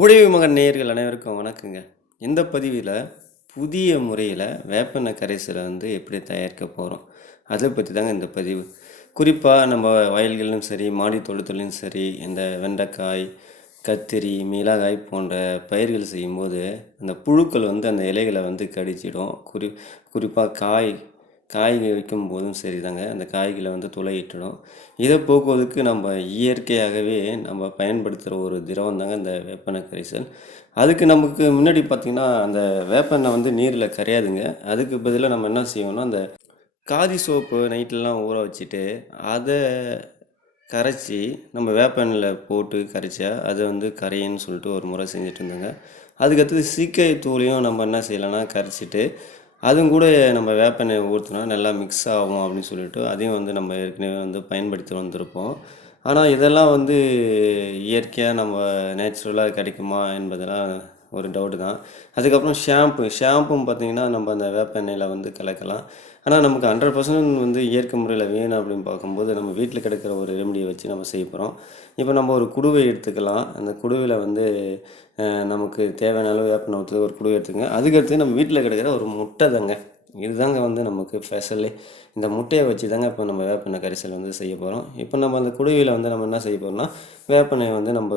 உடைவு மகன் நேயர்கள் அனைவருக்கும் வணக்கங்க. இந்த பதிவில் புதிய முறையில் வேப்பெண்ணெய் கரைசலை வந்து எப்படி தயாரிக்க போகிறோம் அதை பற்றி தாங்க இந்த பதிவு. குறிப்பாக நம்ம வயல்களிலும் சரி மாடி தோட்டத்துலையும் சரி இந்த வெண்டைக்காய் கத்திரி மிளகாய் போன்ற பயிர்கள் செய்யும்போது அந்த புழுக்கள் வந்து அந்த இலைகளை வந்து கடிச்சிடும். குறி குறிப்பாக காய் காய்கறி வைக்கும் போதும் சரி தாங்க அந்த காய்களை வந்து துளையிட்டுடும் இதை போக்குவதற்கு நம்ம இயற்கையாகவே நம்ம பயன்படுத்துகிற ஒரு திரவம் தாங்க இந்த வேப்பெண்ணெய் கரைசல். அதுக்கு நமக்கு முன்னாடி பார்த்திங்கன்னா அந்த வேப்பெண்ணெய் வந்து நீரில் கரையாதுங்க. அதுக்கு பதிலாக நம்ம என்ன செய்வோம்னா அந்த காதி சோப்பு நைட்லலாம் ஊற வச்சுட்டு அதை கரைச்சி நம்ம வேப்பெண்ணில் போட்டு கரைச்சா அது வந்து கரையன்னு சொல்லிட்டு ஒரு முறை செஞ்சுட்டு இருந்தாங்க. அதுக்கடுத்தது சீக்கை தூளையும் நம்ம என்ன செய்யலாம்னா கரைச்சிட்டு அதுவும் கூட நம்ம வேப்பெண்ணெய் ஊற்றினா நல்லா மிக்ஸ் ஆகும் அப்படின்னு சொல்லிட்டு அதையும் வந்து நம்ம ஏற்கனவே வந்து பயன்படுத்தி வந்திருப்போம். ஆனால் இதெல்லாம் வந்து இயற்கையாக நம்ம நேச்சுரலாக கிடைக்குமா என்பதெல்லாம் ஒரு டவுட்டு தான். அதுக்கப்புறம் ஷாம்பு ஷாம்பும் பார்த்திங்கன்னா நம்ம அந்த வேப்பெண்ணெயில் வந்து கலக்கலாம். ஆனால் நமக்கு ஹண்ட்ரட் பர்சன்ட் வந்து இயற்கை முறையில் வேணும் அப்படின்னு பார்க்கும்போது நம்ம வீட்டில் கிடைக்கிற ஒரு ரெமடியை வச்சு நம்ம செய்ய போகிறோம் இப்போ நம்ம ஒரு குடுவை எடுத்துக்கலாம். அந்த குடுவையில் வந்து நமக்கு தேவையான அளவு வேப்பெண்ணெய் ஊற்று ஒரு குடுவை எடுத்துக்கங்க. அதுக்கடுத்து நம்ம வீட்டில் கிடைக்கிற ஒரு முட்டை தாங்க. இதுதாங்க வந்து நமக்கு ஸ்பெஷலே இந்த முட்டையை வச்சு தாங்க இப்போ நம்ம வேப்பெண்ணெய் கரிசல் வந்து செய்ய போகிறோம் இப்போ நம்ம அந்த குடுவையில் வந்து நம்ம என்ன செய்ய போகிறோம்னா வேப்பெண்ணெய் வந்து நம்ம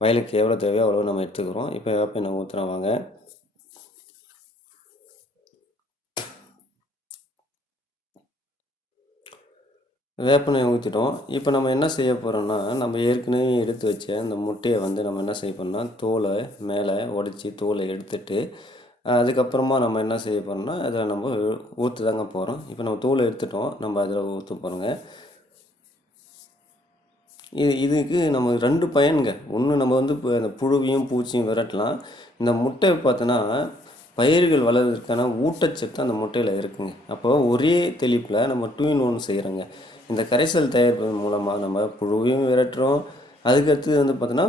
வயலுக்கு எவ்வளோ தேவையோ அவ்வளோ நம்ம எடுத்துக்கிறோம். இப்போ வேப்பெண்ணெய் ஊற்றுறோம் வாங்க. வேப்பெண்ணெய் ஊற்றிட்டோம் இப்போ நம்ம என்ன செய்ய போகிறோம்னா நம்ம ஏற்கனவே எடுத்து வச்ச அந்த முட்டையை வந்து நம்ம என்ன செய்ய போகிறோம்னா தோலை மேலே உடச்சி தோலை எடுத்துட்டு அதுக்கப்புறமா நம்ம என்ன செய்ய போகிறோம்னா அதில் நம்ம ஊற்று தாங்க போகிறோம் இப்போ நம்ம தோலை எடுத்துட்டோம். நம்ம அதில் ஊற்ற போகிறோங்க இது இதுக்கு நம்ம ரெண்டு பயனுங்க. ஒன்று நம்ம வந்து இப்போ அந்த புழுவையும் பூச்சியும் விரட்டலாம். இந்த முட்டை பார்த்தோன்னா பயிர்கள் வளர்வதற்கான ஊட்டச்சத்து அந்த முட்டையில் இருக்குங்க. அப்போ ஒரே தெளிப்பில் நம்ம டூ இன் ஒன் செய்கிறோங்க இந்த கரைசல் தயாரிப்பதன் மூலமாக நம்ம புழுவையும் விரட்டுறோம். அதுக்கடுத்து வந்து பார்த்தோன்னா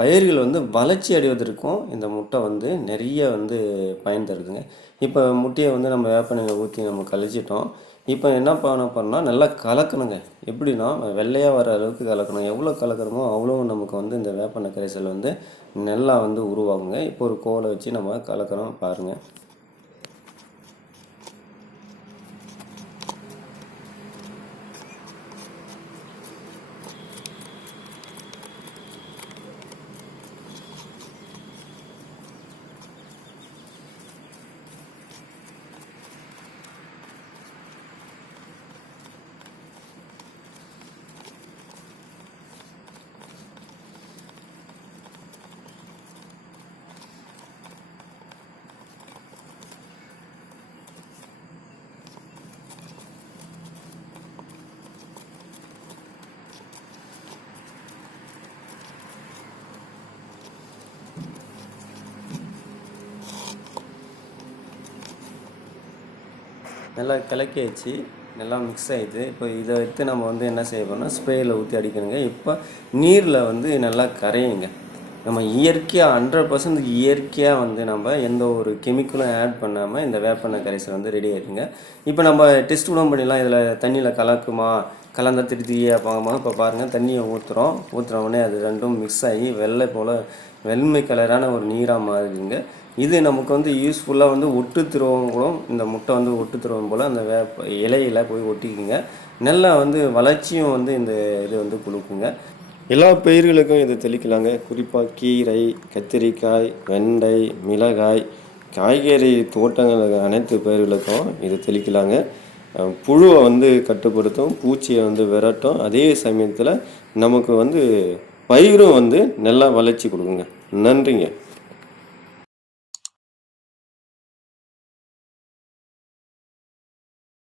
பயிர்கள் வந்து வளர்ச்சி அடைவதற்கும் இந்த முட்டை வந்து நிறைய வந்து பயன் தருதுங்க. இப்போ முட்டையை வந்து நம்ம வேப்பனையில் ஊற்றி நம்ம கழிச்சிட்டோம். இப்போ என்ன பண்ண பண்ணால் நல்லா கலக்கணுங்க. எப்படின்னா வெள்ளையாக வர அளவுக்கு கலக்கணும். எவ்வளோ கலக்கிறோமோ அவ்வளோ நமக்கு வந்து இந்த வேப்பெண்ணெய் கரைசல் வந்து நல்லா வந்து உருவாகுங்க. இப்போ ஒரு கோலை வச்சு நம்ம கலக்கிறோம் பாருங்கள் நல்லா கலக்கி வச்சு நல்லா மிக்ஸ் ஆகிடுது இப்போ இதை எடுத்து நம்ம வந்து என்ன செய்ய போறோம்னா ஸ்ப்ரேயில் ஊற்றி அடிக்கணுங்க. இப்போ நீரில் வந்து நல்லா கரையுங்க. நம்ம இயற்கையாக ஹண்ட்ரட் பர்சன்ட் இயற்கையாக வந்து நம்ம எந்த ஒரு கெமிக்கலும் ஆட் பண்ணாமல் இந்த வேப்பெண்ணெய் கரைசல் வந்து ரெடி ஆகிடுங்க இப்போ நம்ம டெஸ்ட் கூட பண்ணிடலாம். இதில் தண்ணியில் கலக்குமா? கலந்த திருத்தி பார்க்கும்போது இப்போ பாருங்கள் தண்ணியை ஊற்றுறோம் ஊற்றுற உடனே அது ரெண்டும் மிக்ஸ் ஆகி வெள்ளை போல் வெண்மை கலரான ஒரு நீராக மாறுதுங்க இது நமக்கு வந்து யூஸ்ஃபுல்லாக வந்து ஒட்டு திருவம் கூட இந்த முட்டை வந்து ஒட்டு திருவம் போல் அந்த வேப்ப இலையில போய் ஒட்டிக்குங்க. நல்லா வந்து வளர்ச்சியும் வந்து இந்த இது வந்து கொடுக்குங்க. எல்லா பயிர்களுக்கும் இதை தெளிக்கலாங்க. குறிப்பாக கீரை கத்திரிக்காய் வெண்டை மிளகாய் காய்கறி தோட்டங்கள் அனைத்து பயிர்களுக்கும் இது தெளிக்கலாங்க. புழுவை வந்து கட்டுப்படுத்தும் பூச்சியை வந்து விரட்டும். அதே சமயத்தில் நமக்கு வந்து பயிரும் வந்து நல்லா வளர்ச்சி கொடுக்குங்க. நன்றிங்க.